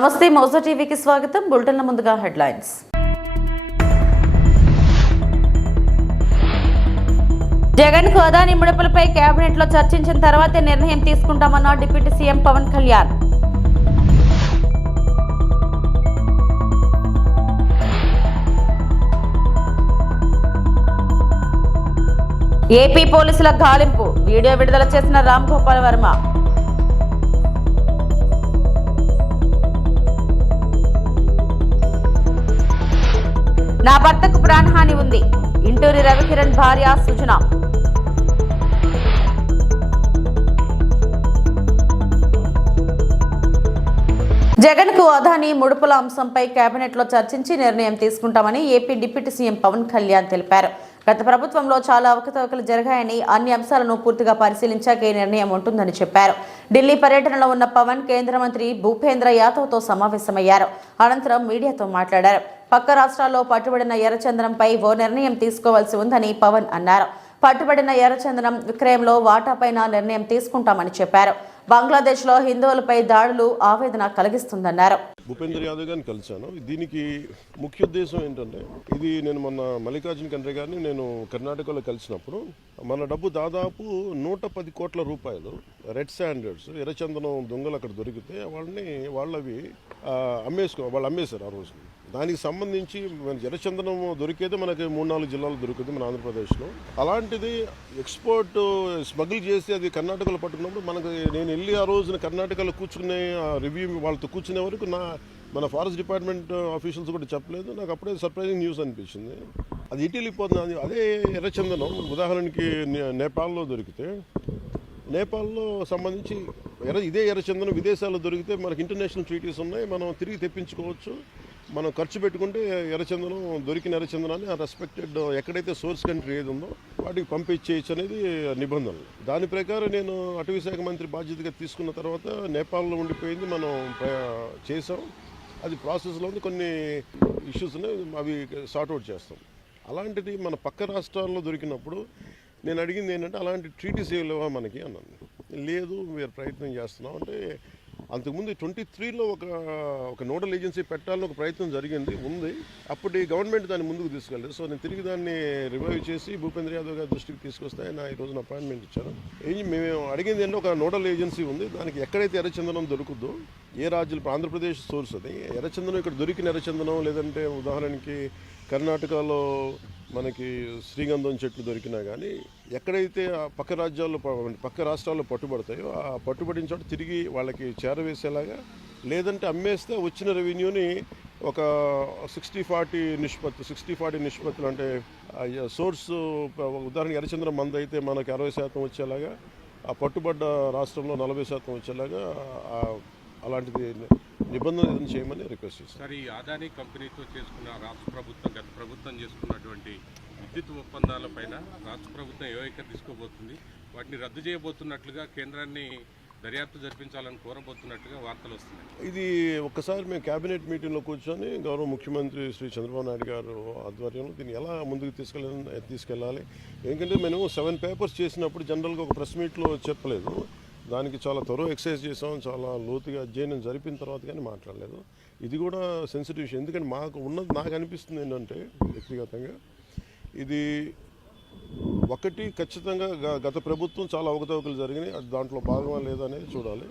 నమస్తే మౌజా టీవీకి స్వాగతం. బులెటిన్ల ముందుగా హెడ్లైన్స్. జగన్ కు అదానీ ముడుపులపై కేబినెట్ లో చర్చించిన తర్వాతే నిర్ణయం తీసుకుంటామన్న deputy CM Pawan Kalyan. AP పోలీసుల గాలింపు వీడియో విడుదల చేసిన రామ్ గోపాల్ వర్మ. నా భర్తకు ప్రాణహాని ఉంది, ఇంటూరి రవికిరణ్ భార్య సుజన. జగన్ కు అదానీ ముడుపుల అంశంపై కేబినెట్ లో చర్చించి నిర్ణయం తీసుకుంటామని AP deputy CM Pawan Kalyan తెలిపారు. గత ప్రభుత్వంలో చాలా అవకతవకలు జరిగాయని, అన్ని అంశాలను పూర్తిగా పరిశీలించాక ఈ నిర్ణయం ఉంటుందని చెప్పారు. ఢిల్లీ పర్యటనలో ఉన్న పవన్ కేంద్ర మంత్రి భూపేంద్ర యాదవ్తో సమావేశమయ్యారు. అనంతరం మీడియాతో మాట్లాడారు. పక్క రాష్ట్రాల్లో పట్టుబడిన ఎర్రచందనంపై ఓ నిర్ణయం తీసుకోవాల్సి ఉందని పవన్ అన్నారు. పట్టుబడిన ఎర్రచందనం విక్రయంలో వాటాపైన నిర్ణయం తీసుకుంటామని చెప్పారు. బంగ్లాదేశ్లో హిందువులపై దాడులు ఆవేదన కలిగిస్తుందన్నారు. భూపేంద్ర యాదవ్ గారిని కలిశాను. దీనికి ముఖ్య ఉద్దేశం ఏంటంటే, ఇది నేను మొన్న మల్లికార్జున ఖర్గే గారిని నేను కర్ణాటకలో కలిసినప్పుడు మన డబ్బు దాదాపు 110 కోట్ల రూపాయలు రెడ్ శాండర్డ్స్ ఎర్రచందనం దొంగలు అక్కడ దొరికితే వాళ్ళవి వాళ్ళు అమ్మేశారు ఆ రోజు. దానికి సంబంధించి ఎర్రచందనం దొరికేది మనకి 3-4 జిల్లాలు దొరికింది మన ఆంధ్రప్రదేశ్లో. అలాంటిది ఎక్స్పోర్ట్ స్మగుల్ చేసి అది కర్ణాటకలో పట్టుకున్నప్పుడు నేను వెళ్ళి ఆ రోజున కర్ణాటకలో కూర్చునే రివ్యూ వాళ్ళతో కూర్చునే వరకు మన ఫారెస్ట్ డిపార్ట్మెంట్ ఆఫీషియల్స్ కూడా చెప్పలేదు. నాకు అప్పుడే సర్ప్రైజింగ్ న్యూస్ అనిపించింది. అది ఇటు వెళ్ళిపోతుంది. అదే ఎర్రచందనం ఉదాహరణకి నేపాల్లో దొరికితే, నేపాల్లో సంబంధించి ఇదే ఎర్రచందనం విదేశాల్లో దొరికితే మనకి ఇంటర్నేషనల్ ట్రీటీస్ ఉన్నాయి, మనం తిరిగి తెప్పించుకోవచ్చు. మనం ఖర్చు పెట్టుకుంటే ఎర్రచందనం దొరికిన ఎర్రచందనాన్ని ఆ రెస్పెక్టెడ్ ఎక్కడైతే సోర్స్ కంట్రీ ఏది ఉందో వాటికి పంపించేయచ్చు అనేది నిబంధనలు. దాని ప్రకారం నేను అటవీ శాఖ మంత్రి బాధ్యతగా తీసుకున్న తర్వాత నేపాల్లో ఉండిపోయింది, మనం చేసాం. అది ప్రాసెస్లో ఉంది, కొన్ని ఇష్యూస్ అవి సార్ట్అవుట్ చేస్తాం. అలాంటిది మన పక్క రాష్ట్రాల్లో దొరికినప్పుడు నేను అడిగింది ఏంటంటే, అలాంటి ట్రీటీస్ లేవా మనకి అన్నాను. లేదు, మీరు ప్రయత్నం చేస్తున్నాం అంటే. అంతకుముందు 23లో ఒక నోడల్ ఏజెన్సీ పెట్టాలని ఒక ప్రయత్నం ఉంది. అప్పుడు గవర్నమెంట్ దాన్ని ముందుకు తీసుకెళ్ళలేదు. సో నేను తిరిగి దాన్ని రివైవ్ చేసి భూపేంద్ర యాదవ్ గారి దృష్టికి తీసుకొస్తే ఆయన ఈ రోజున అపాయింట్మెంట్ ఇచ్చారు. మేము అడిగింది ఏంటంటే, ఒక నోడల్ ఏజెన్సీ ఉంది, దానికి ఎక్కడైతే ఎర్రచందనం దొరుకుద్దో ఏ రాజ్యాలు, ఆంధ్రప్రదేశ్ సోర్స్ అది ఎర్రచందనం, ఇక్కడ దొరికిన ఎర్రచందనం, లేదంటే ఉదాహరణకి కర్ణాటకలో మనకి శ్రీగంధం చెట్లు దొరికినా కానీ ఎక్కడైతే ఆ పక్క రాష్ట్రాల్లో పట్టుబడతాయో ఆ పట్టుబడిన చోట తిరిగి వాళ్ళకి చేరవేసేలాగా, లేదంటే అమ్మేస్తే వచ్చిన రెవెన్యూని ఒక 60-40 నిష్పత్తులు అంటే సోర్స్ ఉదాహరణకి ఎర్రచంద్రం మంద అయితే మనకి 60% వచ్చేలాగా, ఆ పట్టుబడ్డ రాష్ట్రంలో 40% వచ్చేలాగా అలాంటిది నిబంధన చేయమని రిక్వెస్ట్ చేస్తాను. సార్, ఈ అదానీ కంపెనీతో చేసుకున్న రాష్ట్ర ప్రభుత్వం గత ప్రభుత్వం చేసుకున్నటువంటి విద్యుత్ ఒప్పందాలపైన రాష్ట్ర ప్రభుత్వం ఏ వైఖరి తీసుకోబోతుంది, వాటిని రద్దు చేయబోతున్నట్లుగా కేంద్రాన్ని దర్యాప్తు జరిపించాలని కోరబోతున్నట్లుగా వార్తలు వస్తున్నాయి. ఇది ఒక్కసారి మేము కేబినెట్ మీటింగ్లో కూర్చొని గౌరవ ముఖ్యమంత్రి శ్రీ చంద్రబాబు నాయుడు గారు ఆధ్వర్యంలో దీన్ని ఎలా ముందుకు తీసుకెళ్ళాలి. ఎందుకంటే మేము 7 పేపర్స్ చేసినప్పుడు జనరల్గా ఒక ప్రెస్ మీట్లో చెప్పలేదు. దానికి చాలా ఎక్సర్సైజ్ చేసాం, చాలా లోతుగా అధ్యయనం జరిపిన తర్వాత కానీ మాట్లాడలేదు. ఇది కూడా సెన్సిటివ్ ఇష్యూ. ఎందుకంటే నాకు అనిపిస్తుంది ఏంటంటే, వ్యక్తిగతంగా ఇది ఒకటి ఖచ్చితంగా గత ప్రభుత్వం చాలా అవకతవకలు జరిగినాయి, అది దాంట్లో భాగమా లేదా అనేది చూడాలి.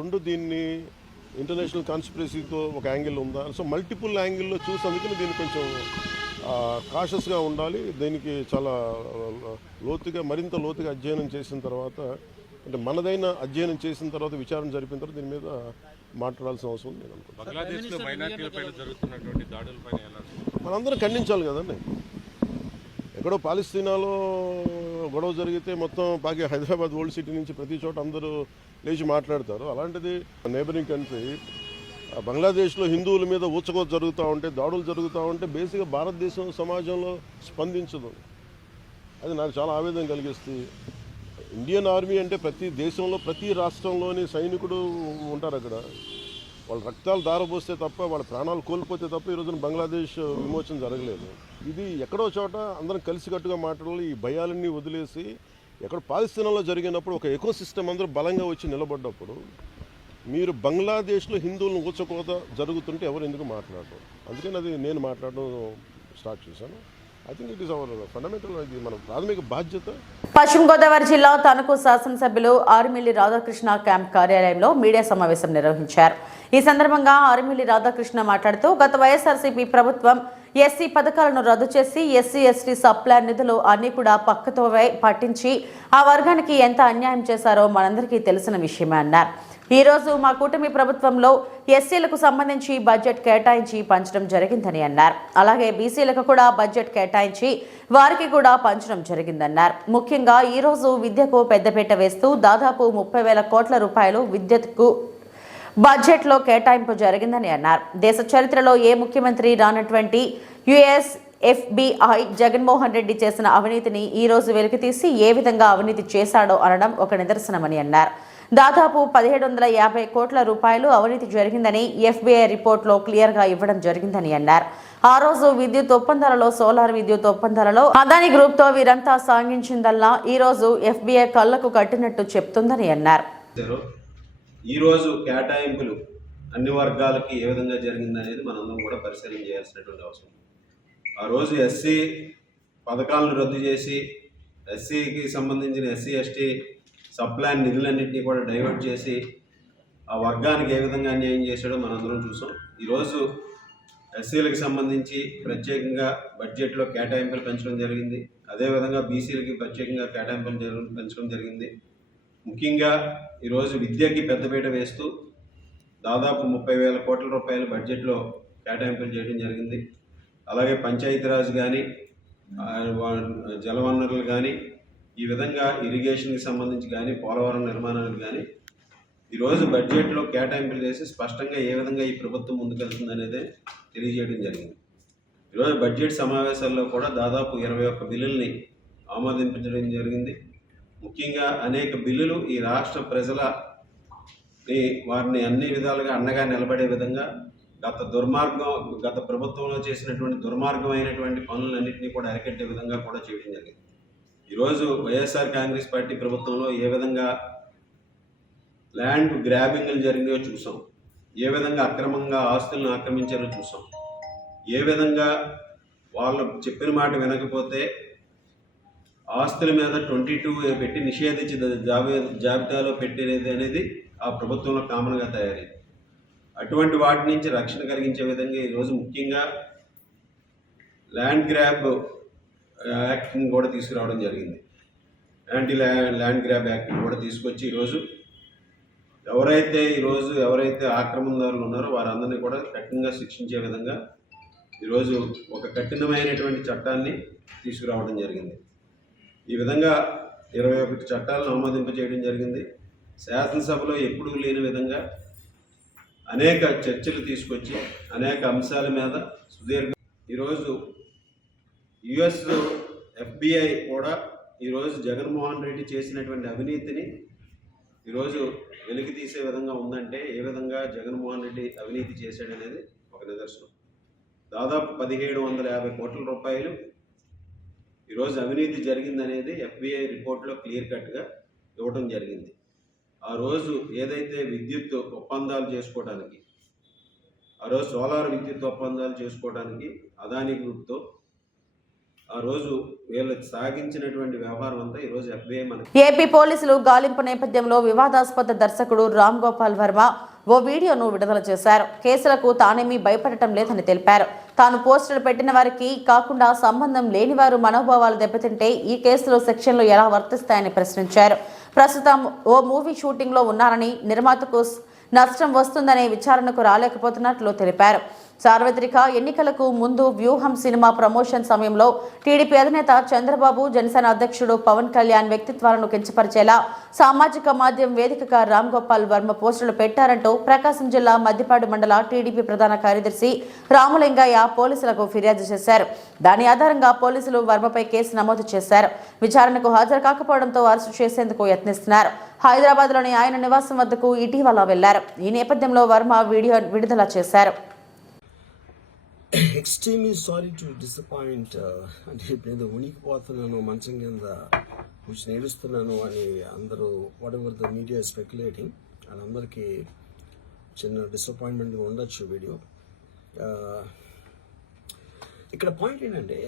2 దీన్ని ఇంటర్నేషనల్ కాన్స్పిరసీతో ఒక యాంగిల్ ఉందా, సో మల్టిపుల్ యాంగిల్లో చూసి అందుకని దీన్ని కొంచెం కాషస్గా ఉండాలి. దీనికి చాలా మరింత లోతుగా అధ్యయనం చేసిన తర్వాత, అంటే మనదైన అధ్యయనం చేసిన తర్వాత, విచారణ జరిపిన తర్వాత దీని మీద మాట్లాడాల్సిన అవసరం ఉంది. నేను మనందరం ఖండించాలి కదండి. ఎక్కడో పాలస్తీనాలో గొడవ జరిగితే మొత్తం హైదరాబాద్ ఓల్డ్ సిటీ నుంచి ప్రతి చోట అందరూ లేచి మాట్లాడతారు. అలాంటిది నేబరింగ్ కంట్రీ బంగ్లాదేశ్లో హిందువుల మీద ఊచకోత జరుగుతూ ఉంటే, దాడులు జరుగుతూ ఉంటే బేసిక్గా భారతదేశం సమాజంలో స్పందించదు. అది నాకు చాలా ఆవేదన కలిగిస్తుంది. ఇండియన్ ఆర్మీ అంటే ప్రతి దేశంలో ప్రతి రాష్ట్రంలోని సైనికుడు ఉంటారు. అక్కడ వాళ్ళ రక్తాలు దారబోస్తే తప్ప, వాళ్ళ ప్రాణాలు కోల్పోతే తప్ప ఈ రోజున బంగ్లాదేశ్ విమోచన జరగలేదు. ఇది ఎక్కడో చోట అందరం కలిసికట్టుగా మాట్లాడాలి. ఈ భయాలన్నీ వదిలేసి, ఎక్కడ పాలస్తీనాలో జరిగినప్పుడు ఒక ఎకో సిస్టమ్ అందరూ బలంగా వచ్చి నిలబడ్డప్పుడు మీరు బంగ్లాదేశ్లో హిందువులను ఊచకోత జరుగుతుంటే ఎవరు ఎందుకు మాట్లాడరు? అందుకని అది నేను మాట్లాడడం స్టార్ట్ చేశాను. I think it is our fundamental, ఇది మన ప్రాథమిక బాధ్యత. పశ్చిమ గోదావరి జిల్లా తణుకు శాసనసభ్యులు ఆర్మిల్లి రాధాకృష్ణ క్యాంప్ కార్యాలయంలో మీడియా సమావేశం నిర్వహించారు. ఈ సందర్భంగా ఆర్మిల్లి రాధాకృష్ణ మాట్లాడుతూ గత వైఎస్ఆర్సీపీ ప్రభుత్వం ఎస్సీ పథకాలను రద్దు చేసి ఎస్సీ ఎస్టీ సప్లాన్ నిధులు అన్ని కూడా పక్కతో పట్టించి ఆ వర్గానికి ఎంత అన్యాయం చేశారో మనందరికీ తెలిసిన విషయమే అన్నారు. ఈ రోజు మా కూటమి ప్రభుత్వంలో ఎస్సీలకు సంబంధించి బడ్జెట్ కేటాయించి పంచడం జరిగిందని అన్నారు. అలాగే బీసీలకు కూడా బడ్జెట్ కేటాయించి వారికి కూడా పంచడం జరిగిందన్నారు. ముఖ్యంగా ఈ రోజు విద్యకు పెద్దపీట వేస్తూ దాదాపు 30,000 కోట్ల రూపాయలు విద్యుత్కు బడ్జెట్లో కేటాయింపు జరిగిందని అన్నారు. దేశ చరిత్రలో ఏ ముఖ్యమంత్రి రానటువంటి ఎఫ్బిఐ జగన్మోహన్ రెడ్డి చేసిన అవినీతిని ఈ రోజు వెలికితీసి ఏ విధంగా అవినీతి చేశాడో అనడం ఒక నిదర్శనమని అన్నారు. దాదాపు 1750 కోట్ల రూపాయలు అవినీతి జరిగిందని ఎఫ్బిఐ రిపోర్ట్లో క్లియర్గా ఇవ్వడం జరిగిందని అన్నారు. ఆ రోజు విద్యుత్ ఒప్పందాలలో, సోలార్ విద్యుత్ ఒప్పందాలలో అదాని గ్రూప్తో వీరంతా సాగించిందల్లా ఈ రోజు ఎఫ్బిఐ కళ్లకు కట్టినట్టు చెప్తుందని అన్నారు. ఈ రోజు కేటాయింపులు అన్ని వర్గాలకి ఏ విధంగా జరిగిందనేది మనందరం కూడా పరిశీలన చేయాల్సినటువంటి అవసరం. ఆ రోజు ఎస్సీ పథకాలను రద్దు చేసి ఎస్సీకి సంబంధించిన ఎస్సీ ఎస్టీ సప్లాన్ నిధులన్నింటినీ కూడా డైవర్ట్ చేసి ఆ వర్గానికి ఏ విధంగా అన్యాయం చేశాడో మనందరం చూసాం. ఈరోజు ఎస్సీలకు సంబంధించి ప్రత్యేకంగా బడ్జెట్లో కేటాయింపులు పెంచడం జరిగింది. అదేవిధంగా బీసీలకి ప్రత్యేకంగా కేటాయింపులు పెంచడం జరిగింది. ముఖ్యంగా ఈరోజు విద్యకి పెద్దపీట వేస్తూ దాదాపు 30,000 కోట్ల రూపాయలు బడ్జెట్లో కేటాయింపులు చేయడం జరిగింది. అలాగే పంచాయతీరాజ్ కానీ, జలవనరులు కానీ, ఈ విధంగా ఇరిగేషన్కి సంబంధించి కానీ, పోలవరం నిర్మాణానికి కానీ ఈరోజు బడ్జెట్లో కేటాయింపులు చేసి స్పష్టంగా ఏ విధంగా ఈ ప్రభుత్వం ముందుకెళ్తుంది అనేది తెలియజేయడం జరిగింది. ఈరోజు బడ్జెట్ సమావేశాల్లో కూడా దాదాపు 21 బిల్లుల్ని ఆమోదించడం జరిగింది. ముఖ్యంగా అనేక బిల్లులు ఈ రాష్ట్ర ప్రజలని వారిని అన్ని విధాలుగా అండగా నిలబడే విధంగా గత ప్రభుత్వంలో చేసినటువంటి దుర్మార్గమైనటువంటి పనులన్నింటినీ కూడా అరికట్టే విధంగా కూడా చేయడం జరిగింది. ఈరోజు వైఎస్ఆర్ కాంగ్రెస్ పార్టీ ప్రభుత్వంలో ఏ విధంగా ల్యాండ్ గ్రాబింగ్లు జరిగినాయో చూసాం. ఏ విధంగా అక్రమంగా ఆస్తులను ఆక్రమించారో చూసాం. ఏ విధంగా వాళ్ళు చెప్పిన మాట వినకపోతే ఆస్తుల మీద 22 పెట్టి నిషేధించిన జాబితాలో పెట్టేది అనేది ఆ ప్రభుత్వంలో కామన్గా తయారైంది. అటువంటి వాటి నుంచి రక్షణ కలిగించే విధంగా ఈరోజు ముఖ్యంగా ల్యాండ్ గ్రాబ్ యాక్ట్ని కూడా తీసుకురావడం జరిగింది. ల్యాండ్ గ్రాబ్ యాక్ట్ని కూడా తీసుకొచ్చి ఈరోజు ఎవరైతే ఆక్రమణదారులు ఉన్నారో వారందరినీ కూడా కఠినంగా శిక్షించే విధంగా ఈరోజు ఒక కఠినమైనటువంటి చట్టాన్ని తీసుకురావడం జరిగింది. ఈ విధంగా 21 చట్టాలను ఆమోదింపజేయడం జరిగింది. శాసనసభలో ఎప్పుడూ లేని విధంగా అనేక చర్చలు తీసుకొచ్చి అనేక అంశాల మీద ఈరోజు యుఎస్ ఎఫ్బిఐ కూడా ఈరోజు జగన్మోహన్ రెడ్డి చేసినటువంటి అవినీతిని ఈరోజు వెలికి తీసే విధంగా ఉందంటే ఏ విధంగా జగన్మోహన్ రెడ్డి అవినీతి చేశాడనేది ఒక నిదర్శనం. దాదాపు 1750 కోట్ల రూపాయలు ఈరోజు అవినీతి జరిగిందనేది ఎఫ్బిఐ రిపోర్ట్లో క్లియర్ కట్గా ఇవ్వడం జరిగింది. ఆ రోజు ఏదైతే విద్యుత్ ఒప్పందాలు చేసుకోవడానికి, ఆ రోజు సోలార్ విద్యుత్ ఒప్పందాలు చేసుకోవడానికి అదాని గ్రూప్తో ఆ రోజు వీళ్ళు సాగించినటువంటి వ్యవహారం అంతా ఈరోజు ఎఫ్బిఐ ఏపీ పోలీసులు గాలింపు నేపథ్యంలో వివాదాస్పద దర్శకుడు రామ్ గోపాల్ వర్మ ఓ వీడియోను విడుదల చేశారు. కేసులకు తానేమీ భయపడటం లేదని తెలిపారు. తాను పోస్టులు పెట్టిన వారికి కాకుండా సంబంధం లేని వారు మనోభావాలు దెబ్బతింటే ఈ కేసులో సెక్షన్లు ఎలా వర్తిస్తాయని ప్రశ్నించారు. ప్రస్తుతం ఓ మూవీ షూటింగ్లో ఉన్నారని, నిర్మాతకు నష్టం వస్తుందనే విచారణకు రాలేకపోతున్నట్లు తెలిపారు. సార్వత్రిక ఎన్నికలకు ముందు వ్యూహం సినిమా ప్రమోషన్ సమయంలో టీడీపీ అధినేత చంద్రబాబు, జనసేన అధ్యక్షుడు పవన్ కళ్యాణ్ వ్యక్తిత్వాలను కించపరిచేలా సామాజిక మాధ్యమం వేదికగా రామ్ గోపాల్ వర్మ పోస్టులు పెట్టారంటూ ప్రకాశం జిల్లా మద్దిపాడు మండల టీడీపీ ప్రధాన కార్యదర్శి రామలింగయ్య పోలీసులకు ఫిర్యాదు చేశారు. దాని ఆధారంగా పోలీసులు వర్మపై కేసు నమోదు చేశారు. విచారణకు హాజరు కాకపోవడంతో అరెస్టు చేసేందుకు యత్నిస్తున్నారు. హైదరాబాద్లోని ఆయన నివాసం వద్దకు ఇటీవల వెళ్లారు. ఈ నేపథ్యంలో వర్మ వీడియో విడుదల చేశారు. Extremely sorry to disappoint అంటే ఇప్పుడు ఉనికిపోతున్నాను మంచం కింద కూర్చొని ఏడుస్తున్నాను అని అందరూ what ever the media speculating వాళ్ళందరికీ చిన్న డిసప్పాయింట్మెంట్గా ఉండొచ్చు వీడియో. ఇక్కడ పాయింట్ ఏంటంటే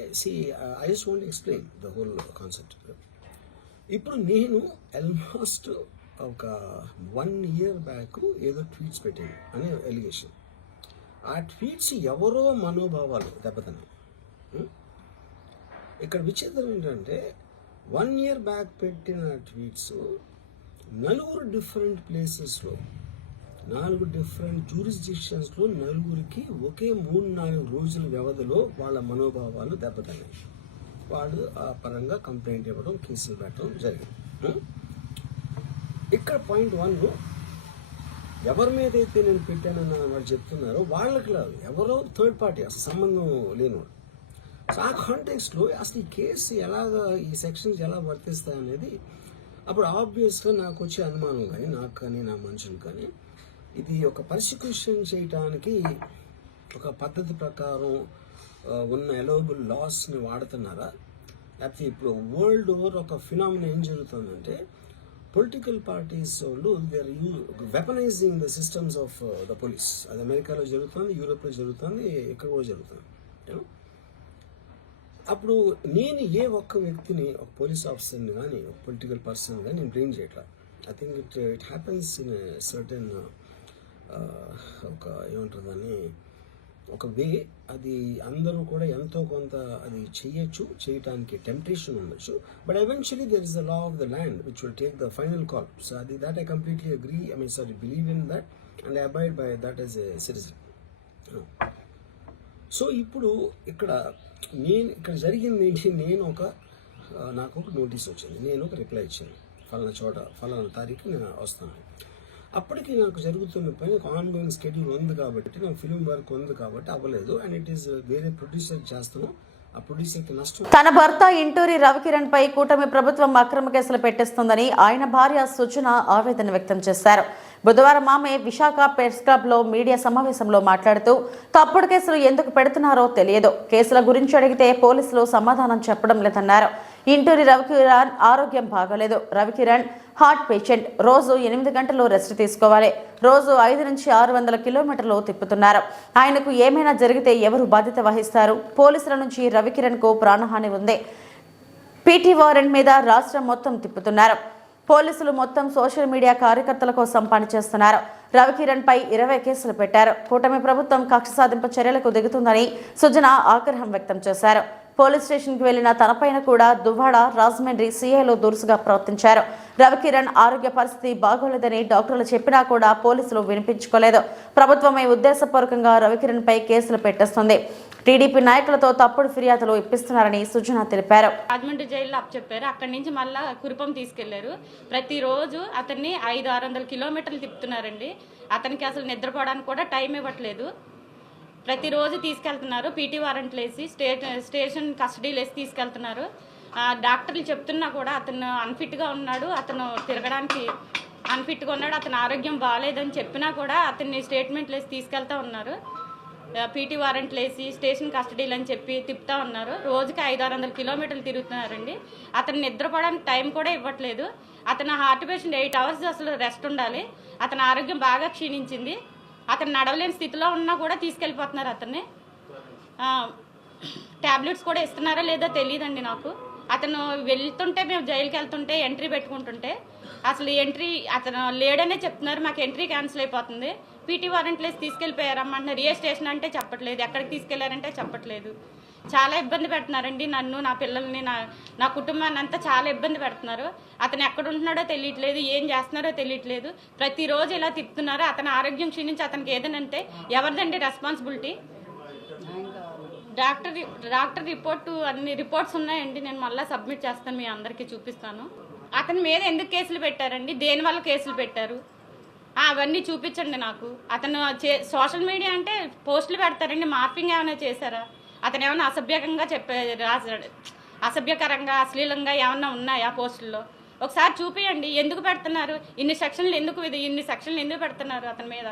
I just want explain the whole concept. ఇప్పుడు నేను ఆల్మోస్ట్ ఒక 1 year బ్యాక్ ఏదో ట్వీట్స్ పెట్టాను అనే ఎలిగేషన్. ఆ ట్వీట్స్ ఎవరో మనోభావాలు దెబ్బతిన్నాయి. ఇక్కడ విచిత్రం ఏంటంటే 1 year బ్యాక్ పెట్టిన ట్వీట్స్ 4 డిఫరెంట్ ప్లేసెస్లో 4 డిఫరెంట్ జ్యూరిస్డిక్షన్స్లో 4కి ఒకే 3-4 రోజుల వ్యవధిలో వాళ్ళ మనోభావాలు దెబ్బతిన్నాయి. వాళ్ళు ఆ పరంగా కంప్లైంట్ ఇవ్వడం, కేసులు పెట్టడం జరిగింది. ఇక్కడ పాయింట్ 1, ఎవరి మీద అయితే నేను పెట్టానని వాళ్ళు చెప్తున్నారో వాళ్ళకి లేదు, ఎవరో థర్డ్ పార్టీ, అసలు సంబంధం లేనివాడు. సో ఆ కాంటెక్స్ట్లో అసలు ఈ కేసు ఎలాగా, ఈ సెక్షన్స్ ఎలా వర్తిస్తాయి అనేది అప్పుడు ఆబ్వియస్గా నాకు వచ్చే అనుమానం కానీ, నాకు కానీ నా మనుషులు కానీ, ఇది ఒక పర్సిక్యూషన్ చేయటానికి ఒక పద్ధతి ప్రకారం ఉన్న ఎలవబుల్ లాస్ని వాడుతున్నారా, లేకపోతే ఇప్పుడు వరల్డ్ ఓవర్ ఒక ఫినామినా ఏం జరుగుతుందంటే పొలిటికల్ పార్టీస్ వాళ్ళు they are weaponising the systems of the police. అది అమెరికాలో జరుగుతుంది, యూరోప్లో జరుగుతుంది, ఇక్కడ కూడా జరుగుతుంది. అప్పుడు నేను ఏ ఒక్క వ్యక్తిని, ఒక పోలీస్ ఆఫీసర్ని కానీ, ఒక పొలిటికల్ పర్సన్ కానీ నేను బ్లేమ్ చేయట్లా. I think it happens in certain ఒక ఏమంటారు దాన్ని, ఒక వే. అది అందరూ కూడా ఎంతో కొంత అది చేయటానికి టెంప్టేషన్ ఉండొచ్చు. But eventually there is the law of the land which will take the final call. So అది that I completely agree, believe in that and I abide by that as a citizen. So ఇప్పుడు ఇక్కడ జరిగింది ఏంటి, నాకు ఒక notice వచ్చింది, నేను ఒక రిప్లై ఇచ్చాను, ఫలానా చోట ఫలానా తారీఖు నేను వస్తాను. అప్పటికి నాకు జరుగుతున్న పని ఒక ఆన్గోయింగ్ స్కెడ్యూల్ ఉంది కాబట్టి, నాకు ఫిలిం వర్క్ ఉంది కాబట్టి అవ్వలేదు. అండ్ ఇట్ ఈస్ వేరే ప్రొడ్యూసర్ చేస్తాను, ఆ ప్రొడ్యూసర్కి నష్టం. తన భర్త ఇంటూరి రవికిరణ్ పై కూటమి ప్రభుత్వం అక్రమ కేసులు పెట్టిస్తుందని ఆయన భార్య సుజన ఆవేదన వ్యక్తం చేశారు. బుధవారం ఆమె విశాఖ ప్రెస్ క్లబ్లో మీడియా సమావేశంలో మాట్లాడుతూ తప్పుడు కేసులు ఎందుకు పెడుతున్నారో తెలియదు, కేసుల గురించి అడిగితే పోలీసులు సమాధానం చెప్పడం లేదన్నారు. ఇంటూరి రవికిరణ్ ఆరోగ్యం బాగోలేదు. Ravikiran heart patient. రోజు 8 గంటలు రెస్ట్ తీసుకోవాలి. రోజు 500 నుంచి 600 కిలోమీటర్లు తిప్పుతున్నారు. ఆయనకు ఏమైనా జరిగితే ఎవరు బాధ్యత వహిస్తారు? పోలీసుల నుంచి రవికిరణ్కు ప్రాణహాని ఉంది. పీటీ వారెంట్ మీద రాష్ట్రం మొత్తం తిప్పుతున్నారు. పోలీసులు మొత్తం సోషల్ మీడియా కార్యకర్తల కోసం పనిచేస్తున్నారు. రవికిరణ్ పై 20 కేసులు పెట్టారు. కూటమి ప్రభుత్వం కక్ష సాధింపు చర్యలకు దిగుతుందని సుజన ఆగ్రహం వ్యక్తం చేశారు. పోలీస్ స్టేషన్కి వెళ్లిన తనపైన కూడా దువ్వాడ, రాజమండ్రి సీఐలు దురుసుగా ప్రవర్తించారు. రవికిరణ్ ఆరోగ్య పరిస్థితి బాగోలేదని డాక్టర్లు చెప్పినా కూడా పోలీసులు వినిపించుకోలేదు. ప్రభుత్వమే ఉద్దేశపూర్వకంగా రవికిరణ్ పై కేసులు పెట్టేస్తుంది. టీడీపీ నాయకులతో తప్పుడు ఫిర్యాదులు ఇప్పిస్తున్నారని సుజన తెలిపారు. రాజమండ్రి జైల్లో అప్పచెప్పారు. అక్కడి నుంచి మళ్ళా కురుపం తీసుకెళ్లారు. ప్రతిరోజు అతన్ని 500-600 కిలోమీటర్లు తిప్పుతున్నారండి. అతనికి అసలు నిద్రపోవడానికి కూడా టైం ఇవ్వట్లేదు. ప్రతిరోజు తీసుకెళ్తున్నారు. పీటీ వారెంట్లు వేసి స్టేషన్ కస్టడీలు వేసి తీసుకెళ్తున్నారు. డాక్టర్లు చెప్తున్నా కూడా అతను అన్ఫిట్గా ఉన్నాడు, అతను తిరగడానికి అన్ఫిట్గా ఉన్నాడు, అతని ఆరోగ్యం బాగాలేదని చెప్పినా కూడా అతన్ని స్టేట్మెంట్లు వేసి తీసుకెళ్తా ఉన్నారు. పీటీ వారెంట్లు వేసి స్టేషన్ కస్టడీలు అని చెప్పి తిప్పుతా ఉన్నారు. రోజుకి 500-600 కిలోమీటర్లు తిరుగుతున్నారండి. అతను నిద్రపోవడానికి టైం కూడా ఇవ్వట్లేదు. అతను హార్ట్ పేషెంట్, 8 hours అసలు రెస్ట్ ఉండాలి. అతని ఆరోగ్యం బాగా క్షీణించింది. అతను నడవలేని స్థితిలో ఉన్నా కూడా తీసుకెళ్ళిపోతున్నారు. అతన్ని ట్యాబ్లెట్స్ కూడా ఇస్తున్నారా లేదో తెలియదండి నాకు. అతను వెళ్తుంటే, మేము జైలుకి వెళ్తుంటే ఎంట్రీ పెట్టుకుంటుంటే అసలు ఎంట్రీ అతను లేడనే చెప్తున్నారు. మాకు ఎంట్రీ క్యాన్సిల్ అయిపోతుంది. పీటీ వారెంట్లు వేసి తీసుకెళ్ళిపోయారమ్మంటున్నారు. ఏ స్టేషన్ అంటే చెప్పట్లేదు, ఎక్కడికి తీసుకెళ్లారంటే చెప్పట్లేదు. చాలా ఇబ్బంది పెడుతున్నారండి నన్ను, నా పిల్లల్ని, నా కుటుంబాన్ని అంతా చాలా ఇబ్బంది పెడుతున్నారు. అతను ఎక్కడ ఉంటున్నాడో తెలియట్లేదు, ఏం చేస్తున్నారో తెలియట్లేదు. ప్రతిరోజు ఇలా తిప్పుతున్నారు. అతని ఆరోగ్యం క్షీణించి అతనికి ఏదనంటే ఎవరిదండి రెస్పాన్సిబిలిటీ? డాక్టర్ రిపోర్టు, అన్ని రిపోర్ట్స్ ఉన్నాయండి. నేను మళ్ళీ సబ్మిట్ చేస్తాను, మీ అందరికీ చూపిస్తాను. అతని మీద ఎందుకు కేసులు పెట్టారండి, దేనివల్ల కేసులు పెట్టారు, అవన్నీ చూపించండి నాకు. అతను సోషల్ మీడియా అంటే పోస్టులు పెడతారండి, మార్పింగ్ ఏమైనా చేశారా? అతను ఏమైనా అసభ్యకంగా రాశాడు, అసభ్యకరంగా అశ్లీలంగా ఏమన్నా ఉన్నాయా పోస్టుల్లో? ఒకసారి చూపియండి. ఎందుకు పెడుతున్నారు ఇన్ని సెక్షన్లు ఎందుకు పెడుతున్నారు అతని మీద?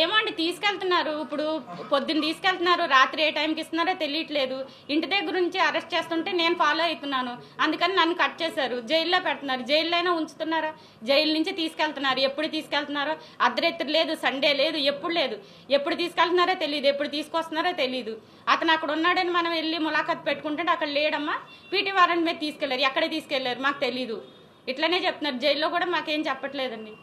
ఏమండి తీసుకెళ్తున్నారు, ఇప్పుడు పొద్దున్న తీసుకెళ్తున్నారు, రాత్రి ఏ టైంకి ఇస్తున్నారో తెలియట్లేదు. ఇంటి దగ్గర నుంచి అరెస్ట్ చేస్తుంటే నేను ఫాలో అవుతున్నాను, అందుకని నన్ను కట్ చేశారు, జైల్లో పెడుతున్నారు. జైల్లో అయినా ఉంచుతున్నారా? జైలు నుంచి తీసుకెళ్తున్నారు. ఎప్పుడు తీసుకెళ్తున్నారో అర్ధరాత్రి లేదు, సండే లేదు, ఎప్పుడు లేదు. ఎప్పుడు తీసుకెళ్తున్నారో తెలియదు, ఎప్పుడు తీసుకొస్తున్నారో తెలియదు. అతను అక్కడ ఉన్నాడని మనం వెళ్ళి ములాఖత్ పెట్టుకుంటే అక్కడ లేడమ్మా, పీటీ వారెంట్ మీద తీసుకెళ్లారు. ఎక్కడ తీసుకెళ్లారు మాకు తెలీదు, ఇట్లనే చెప్తున్నారు. జైల్లో కూడా మాకేం చెప్పట్లేదండి.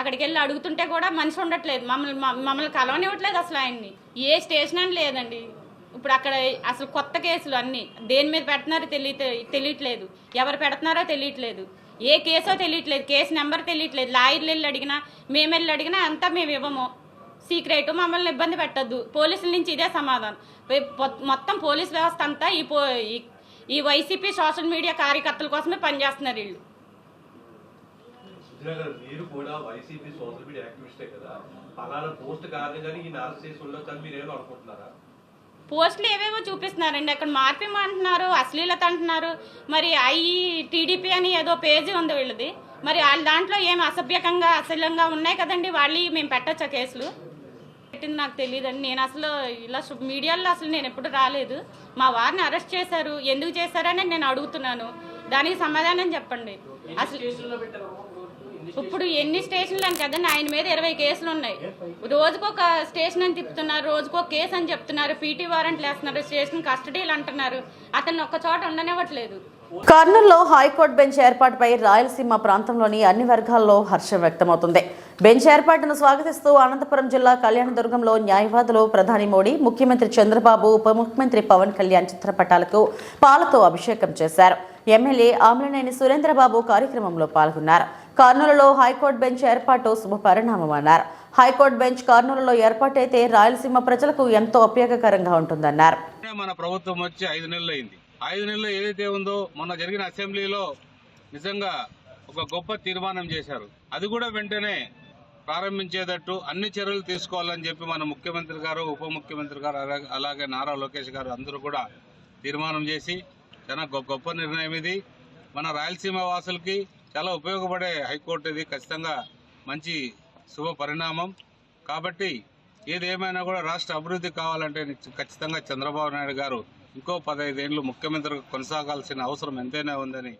అక్కడికి వెళ్ళి అడుగుతుంటే కూడా మనిషి ఉండట్లేదు, మమ్మల్ని కలవనివ్వట్లేదు అసలు ఆయన్ని. ఏ స్టేషన్ అని లేదండి. ఇప్పుడు అక్కడ అసలు కొత్త కేసులు అన్నీ దేని మీద పెడుతున్నారో తెలియట్లేదు, ఎవరు పెడుతున్నారో తెలియట్లేదు, ఏ కేసో తెలియట్లేదు, కేసు నెంబర్ తెలియట్లేదు. లాయర్లు వెళ్ళి అడిగినా, మేము వెళ్ళి అడిగినా అంతా మేము ఇవ్వము, సీక్రెట్, మమ్మల్ని ఇబ్బంది పెట్టద్దు. పోలీసుల నుంచి ఇదే సమాధానం. మొత్తం పోలీస్ వ్యవస్థ అంతా ఈ వైసీపీ సోషల్ మీడియా కార్యకర్తల కోసమే పనిచేస్తున్నారు వీళ్ళు. మీరు కూడా వైసీపీ సోషల్ మీడియా యాక్టివిస్టే కదా, అలానే పోస్ట్ కారణంగానే ఈ అరెస్ట్ చేసి ఉండొచ్చు అని మీరు ఏమో అనుకుంటున్నారా? పోస్టులు ఏవేవో చూపిస్తున్నారండి, అక్కడ మార్పిం అంటున్నారు, అశ్లీలత అంటున్నారు. మరి టీడీపీ అని ఏదో పేజీ ఉంది వీళ్ళది, మరి వాళ్ళ దాంట్లో ఏమి అసభ్యకంగా అశ్లీలంగా ఉన్నాయి కదండి, వాళ్ళు మేము పెట్టచ్చా కేసులు? పెట్టింది నాకు తెలియదండి. నేను అసలు ఇలా మీడియాలో అసలు నేను ఎప్పుడు రాలేదు. మా వారిని అరెస్ట్ చేశారు, ఎందుకు చేశారని నేను అడుగుతున్నాను, దానికి సమాధానం చెప్పండి. అసలు ఇప్పుడు ఎన్ని స్టేషన్లు అని కదండి, ఆయన మీద 20 కేసులు ఉన్నాయి. రోజుకొక స్టేషన్ అని తిప్పుతున్నారు, రోజుకొక కేసు అని చెప్తున్నారు, పీటీ వారెంట్లు వేస్తున్నారు, స్టేషన్ కస్టడీలు అంటున్నారు. అతన్ని ఒక్క చోట ఉండనివ్వట్లేదు. కర్నూలులో హైకోర్టు బెంచ్ ఏర్పాటుపై రాయలసీమ ప్రాంతంలోని అన్ని వర్గాల్లో హర్షం వ్యక్తమవుతుంది. బెంచ్ ఏర్పాటును స్వాగతిస్తూ అనంతపురం జిల్లా కళ్యాణదుర్గంలో న్యాయవాదులు ప్రధాని మోడీ, ముఖ్యమంత్రి చంద్రబాబు, ఉప ముఖ్యమంత్రి పవన్ కళ్యాణ్ చిత్రపటాలకు పాలతో అభిషేకం చేశారు. ఎమ్మెల్యే ఆమ్లనేని సురేంద్రబాబు కార్యక్రమంలో పాల్గొన్నారు. కర్నూలులో హైకోర్టు బెంచ్ ఏర్పాటు శుభపరిణామమన్నారు. హైకోర్టు బెంచ్ కర్నూలులో ఏర్పాటైతే రాయలసీమ ప్రజలకు ఎంతో ఉపయోగకరంగా ఉంటుందన్నారు. మన ప్రభుత్వం వచ్చి 5 నెలలు అయింది. 5 నెలల్లో ఏదైతే ఉందో మొన్న జరిగిన అసెంబ్లీలో నిజంగా ఒక గొప్ప తీర్మానం చేశారు. అది కూడా వెంటనే ప్రారంభించేటట్టు అన్ని చర్యలు తీసుకోవాలని చెప్పి మన ముఖ్యమంత్రి గారు, ఉప ముఖ్యమంత్రి గారు, అలాగే నారా లోకేష్ గారు అందరూ కూడా తీర్మానం చేసి చాలా గొప్ప నిర్ణయం ఇది. మన రాయలసీమ వాసులకి చాలా ఉపయోగపడే హైకోర్టు ఇది. ఖచ్చితంగా మంచి శుభ పరిణామం. కాబట్టి ఏదేమైనా కూడా రాష్ట్ర అభివృద్ధి కావాలంటే ఖచ్చితంగా చంద్రబాబు నాయుడు గారు ఇంకో 15 ఏళ్లు ముఖ్యమంత్రిగా కొనసాగాల్సిన అవసరం ఎంతైనా ఉందని.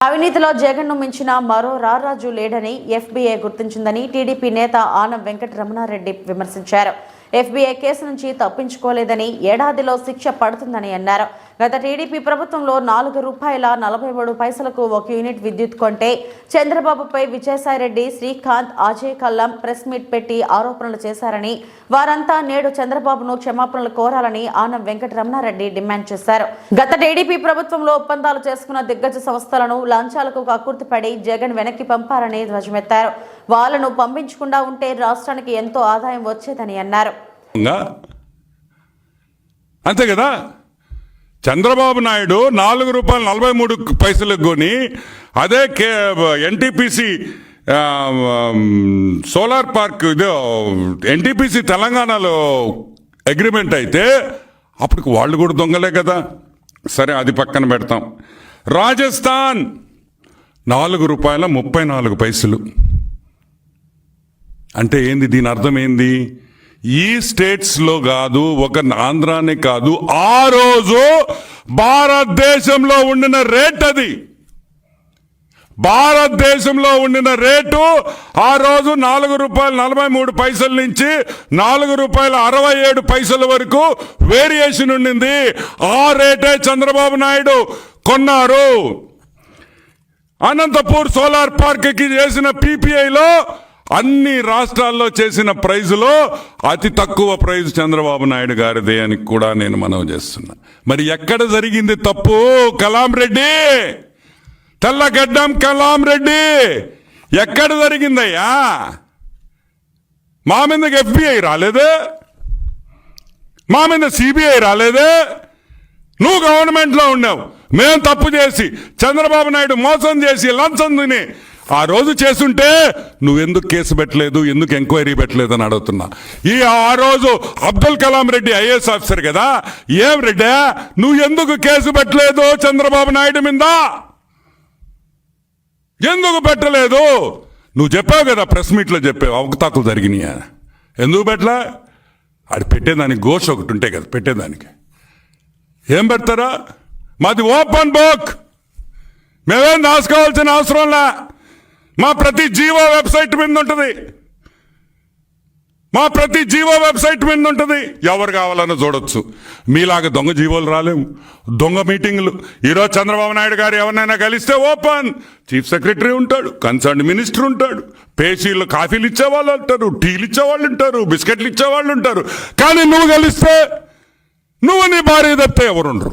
అవినీతిలో జగన్ను మించిన మరో రారాజు లేడని ఎఫ్బీఐ గుర్తించిందని టీడీపీ నేత ఆనం వెంకటరమణారెడ్డి విమర్శించారు. ఎఫ్బీఐ కేసు నుంచి తప్పించుకోలేదని, ఏడాదిలో శిక్ష పడుతుందని అన్నారు. గత టీడీపీ ప్రభుత్వంలో ₹4.43 ఒక యూనిట్ విద్యుత్ కొంటే చంద్రబాబుపై విజయసాయిరెడ్డి, శ్రీకాంత్, అజయ్ కల్లం ప్రెస్ మీట్ పెట్టి ఆరోపణలు చేశారని, వారంతా నేడు చంద్రబాబును క్షమాపణలు కోరాలని ఆనం వెంకటరమణారెడ్డి డిమాండ్ చేశారు. గత టీడీపీ ప్రభుత్వంలో ఒప్పందాలు చేసుకున్న దిగ్గజ సంస్థలను లంచాలకు కక్కుర్తిపడి జగన్ వెనక్కి పంపారని ధ్వజమెత్తారు. వాళ్లను పంపించకుండా ఉంటే రాష్ట్రానికి ఎంతో ఆదాయం వచ్చేదని అన్నారు. అంతే కదా, చంద్రబాబు నాయుడు ₹4.43 కొని అదే ఎన్టీపీసీ సోలార్ పార్క్ ఇదో ఎన్టీపీసీ తెలంగాణలో అగ్రిమెంట్ అయితే అప్పటికి వాళ్ళు కూడా దొంగలే కదా. సరే, అది పక్కన పెడతాం. రాజస్థాన్ ₹4.34 అంటే ఏంది? దీని అర్థం ఏంది? ఈ స్టేట్స్లో కాదు, ఒక ఆంధ్రానే కాదు, ఆ రోజు భారతదేశంలో ఉండిన రేట్, అది భారతదేశంలో ఉండిన రేటు ఆ రోజు ₹4.43 నుంచి ₹4.67 వరకు వేరియేషన్ ఉండింది. ఆ రేటే చంద్రబాబు నాయుడు కొన్నారు. అనంతపూర్ సోలార్ పార్క్ కి చేసిన పీపీఐలో అన్ని రాష్ట్రాల్లో చేసిన ప్రైజులో అతి తక్కువ ప్రైజ్ చంద్రబాబు నాయుడు గారిదే అని కూడా నేను మనవి చేస్తున్నా. మరి ఎక్కడ జరిగింది తప్పు? కలాం రెడ్డి, తెల్లగడ్డం కలాం రెడ్డి, ఎక్కడ జరిగిందయ్యా? మా మీదకి ఎఫ్బిఐ రాలేదే, మా మీద సిబిఐ రాలేదే. నువ్వు గవర్నమెంట్లో ఉన్నావు, మేము తప్పు చేసి చంద్రబాబు నాయుడు మోసం చేసి లంచం తిని ఆ రోజు చేస్తుంటే నువ్వెందుకు కేసు పెట్టలేదు, ఎందుకు ఎంక్వైరీ పెట్టలేదు అని అడుగుతున్నా. ఆ రోజు అబ్దుల్ కలాం రెడ్డి ఐఏఎస్ ఆఫీసర్ కదా, ఏం రెడ్డి నువ్వు ఎందుకు కేసు పెట్టలేదు చంద్రబాబు నాయుడు మీద? ఎందుకు పెట్టలేదు? నువ్వు చెప్పావు కదా, ప్రెస్ మీట్లో చెప్పావు అవకతవకలు జరిగినాయా. ఎందుకు పెట్టలా? అది పెట్టేదానికి ఘోష ఒకటి ఉంటే కదా పెట్టేదానికి. ఏం పెడతారా? మాది ఓపెన్ బుక్, మేమేం దాచుకోవాల్సిన అవసరంలా. మా ప్రతి జీవో వెబ్సైట్ మీద ఉంటుంది, ఎవరు కావాలన్నా చూడొచ్చు. మీలాగా దొంగ జీవోలు రాలేము, దొంగ మీటింగ్లు. ఈరోజు చంద్రబాబు నాయుడు గారు ఎవరినైనా కలిస్తే ఓపెన్, చీఫ్ సెక్రటరీ ఉంటాడు, కన్సర్న్ మినిస్టర్ ఉంటాడు, పేషీలు కాఫీలు ఇచ్చేవాళ్ళు ఉంటారు, టీలు ఇచ్చేవాళ్ళు ఉంటారు, బిస్కెట్లు ఇచ్చేవాళ్ళు ఉంటారు. కానీ నువ్వు కలిస్తే నువ్వు నీ భార్య తప్పితే ఎవరుండరు.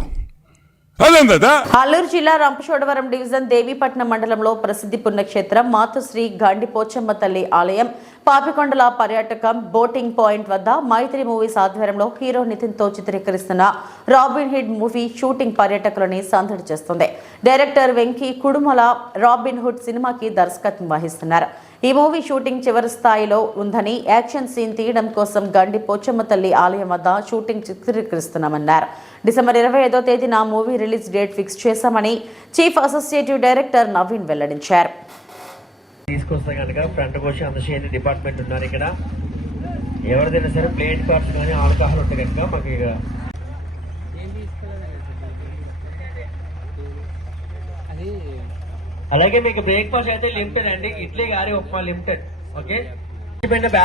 అదేందా? అల్లూరు జిల్లా రంపచోడవరం డివిజన్ దేవీపట్నం మండలంలో ప్రసిద్ధి పుణ్యక్షేత్రం మాతృశ్రీ గండి పోచమ్మ తల్లి ఆలయం పాపికొండల పర్యాటకం బోటింగ్ పాయింట్ వద్ద మైత్రి మూవీస్ ఆధ్వర్యంలో హీరో నితిన్తో చిత్రీకరిస్తున్న రాబిన్ హుడ్ మూవీ షూటింగ్ పర్యాటకులని సందడి చేస్తుంది. Director Venky Kudumula Robin Hood సినిమాకి దర్శకత్వం వహిస్తున్నారు. ఈ మూవీ షూటింగ్ చివరి స్థాయిలో ఉందని, యాక్షన్ సీన్ తీయడం కోసం గండి పోచమ్మ తల్లి ఆలయం వద్ద షూటింగ్ చిత్రీకరిస్తున్నామన్నారు. డిసెంబర్ 25వ తేదీన మూవీ రిలీజ్ డేట్ ఫిక్స్ చేశామని చీఫ్ అసోసియేటివ్ డైరెక్టర్ నవీన్ వెల్లడించారు. తీసుకొస్తే కనుక ఫ్రంట్ కోసి అందచేయండి డిపార్ట్మెంట్ ఉన్నారు ఇక్కడ. ఎవరిదైనా సరే ప్లేట్ కార్డ్స్ కానీ ఆల్కహాల్ ఉంటే కనుక మాకు ఇక అలాగే మీకు బ్రేక్ఫాస్ట్ అయితే లిమిటెడ్ అండి, ఇడ్లీ గారి ఉప్మా లిమిటెడ్. ఓకే,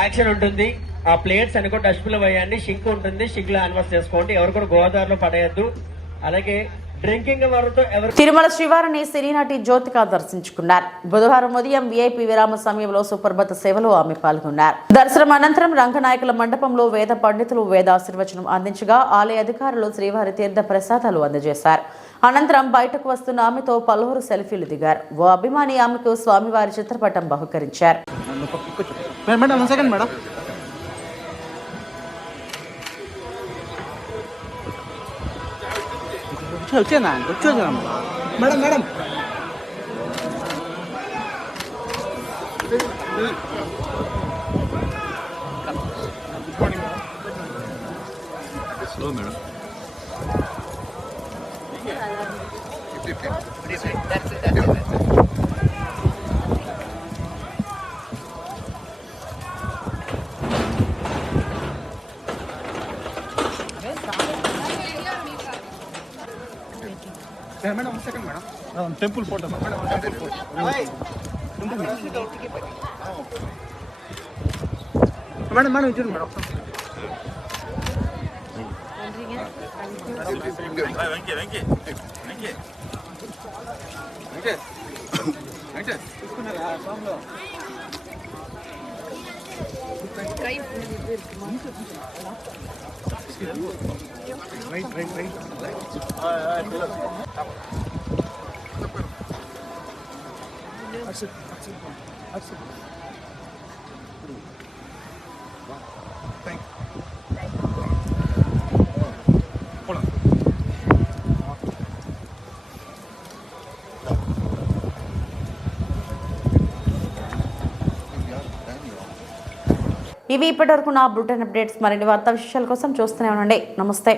యాక్షన్ ఉంటుంది. ఆ ప్లేట్స్ అనుకో డస్ట్బిన్ లో వేయండి. షింక్ ఉంటుంది, షింక్ లో హ్యాండ్ చేసుకోండి. ఎవరు కూడా గోదావరిలో పడేయద్దు. అలాగే డ్రింకింగ్ వారితో తిరుమల శ్రీవారిని సినీ నటి జ్యోతిక దర్శించుకున్నారు. బుధవారం ఉదయం వీఐపీ విరామ సమయంలో సుప్రభాత సేవలో ఆమె పాల్గొన్నారు. దర్శనం అనంతరం రంగనాయకుల మండపంలో వేద పండితులు వేదాశీర్వచనం అందించగా ఆలయ అధికారులు శ్రీవారి తీర్థ ప్రసాదాలు అందజేశారు. అనంతరం బయటకు వస్తున్న ఆమెతో పలువురు సెల్ఫీలు దిగారు. ఓ అభిమాని ఆమెకు స్వామివారి చిత్రపటం బహుకరించారు. టెంపుల్ ఫోటో మేడం ఇచ్చారు మేడం. ఇవి ఇప్పటివరకు నా బులెటిన్ అప్డేట్స్. మరిన్ని వార్తా విశేషాల కోసం చూస్తూనే ఉండండి. నమస్తే.